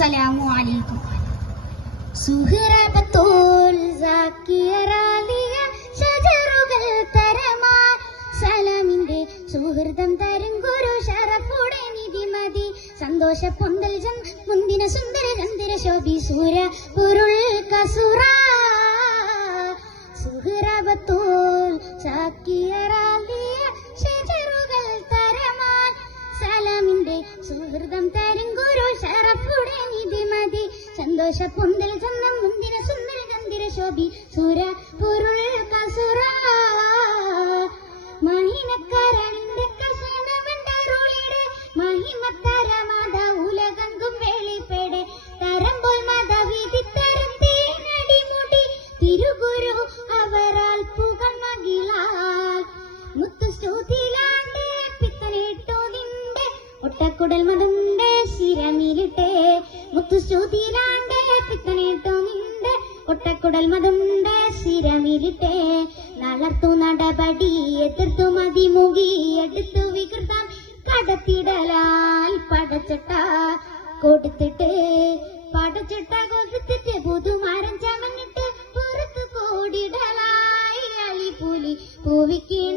അസ്സലാമു അലൈക്കും. സുഹൃതം തരും ഗുരു ഷറഫുടെ നിധിമതി സന്തോഷ പൊന്തൽ മുന്തിന സുന്ദര ചന്ദ്ര ശോഭി സൂര പൊരുൾ കസുറ. സുഹൃബത്തോൽ സാക്കിയറാലിയ സന്തോഷ പൊന്തൽ ചന്ദം മുന്തിര സുന്ദര ചന്ദ്ര ശോഭി സുര പൊരുൾ കസുറ മഹിമക്കരണിന്റെ മഹിമത്തര മഹിമത്തരമത ഉലകങ്കും വെളിപ്പെടെ. തരമ്പോൾ മതവിധി തരം തേനടിമുടി തിരുഗുരു അവരാൽ പുകമകിളാൽ മുത്തുസ്തുതിലാണ്ട് പിത്തനിട്ടോ നിന്റെ ഒട്ടക്കുടൽ മതുണ്ട് നിന്റെ ഒട്ടക്കുടൽ മതുണ്ട് ശിരമിരിട്ടെ നളർത്തു നടപടി എതിർത്തു മതിമുകി. എടുത്തു വികൃതം കടത്തിടലാൽ പടച്ചട്ട. കൊടുത്തിട്ട് പടച്ചട്ട കൊടുത്തിട്ട് പുതുമരം ചമഞ്ഞിട്ട് പുറത്തു കൂടിടലായി. അലിപുലി പൂവിക്കിണങ്ങുവതാ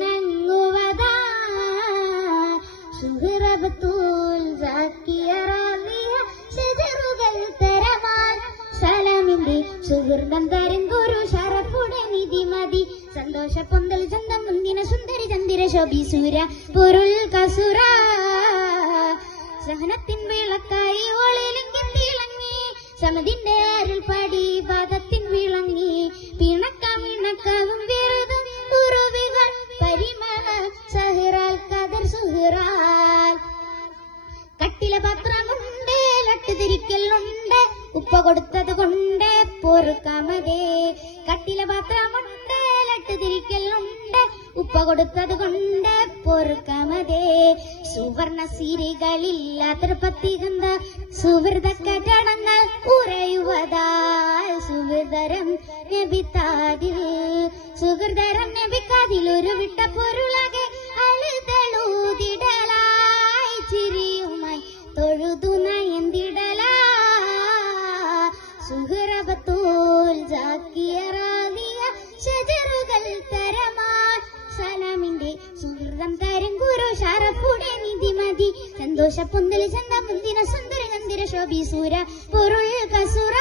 സുഹൃതം തരും ഗുരു ഷറഫുടെ നിധിമതി സന്തോഷ പൊന്തൽ ചന്തം മുന്തിന സുന്ദരി ചന്ദിര ശോഭി സൂര പൊരുൾ കസുര. സഹനത്തിൻ വിളക്കായി ഒളിലിംഗം തിളങ്ങി സമതിന്റെ അരുൾപടി പാദത്തിൻ വിളങ്ങി. പിണക്കമിണക്കവും വിരുതും കുറുവികൾ പരിമള സഹിറാൽ കദർ സുഹിറാൽ. കട്ടില പാത്രമുണ്ട് ലട്ടുതിരിക്കലുണ്ട് ഉപ്പ കൊടുത്തത് കൊണ്ട് പൊറുക്കാമതേ. കട്ടില പാത്രമുണ്ട് ലട്ടുതിരിക്കലുണ്ട് ഉപ്പ കൊടുത്തത് കൊണ്ട് പൊറുക്കാമതേ. സുവർണ സീരികളില്ലാത്തൊരു സുഹൃത കടണങ്ങൾ ഉറയുവതാ. സുഹൃതരം നബിത്താതിൽ സുഹൃതരം നബിക്കാതിൽ ഒരു സന്തോഷ പൊന്തൽ ചന്ത മുന്തിന സുന്ദര നന്ദിര ശോഭി സൂര പൊരുൾ കസുറ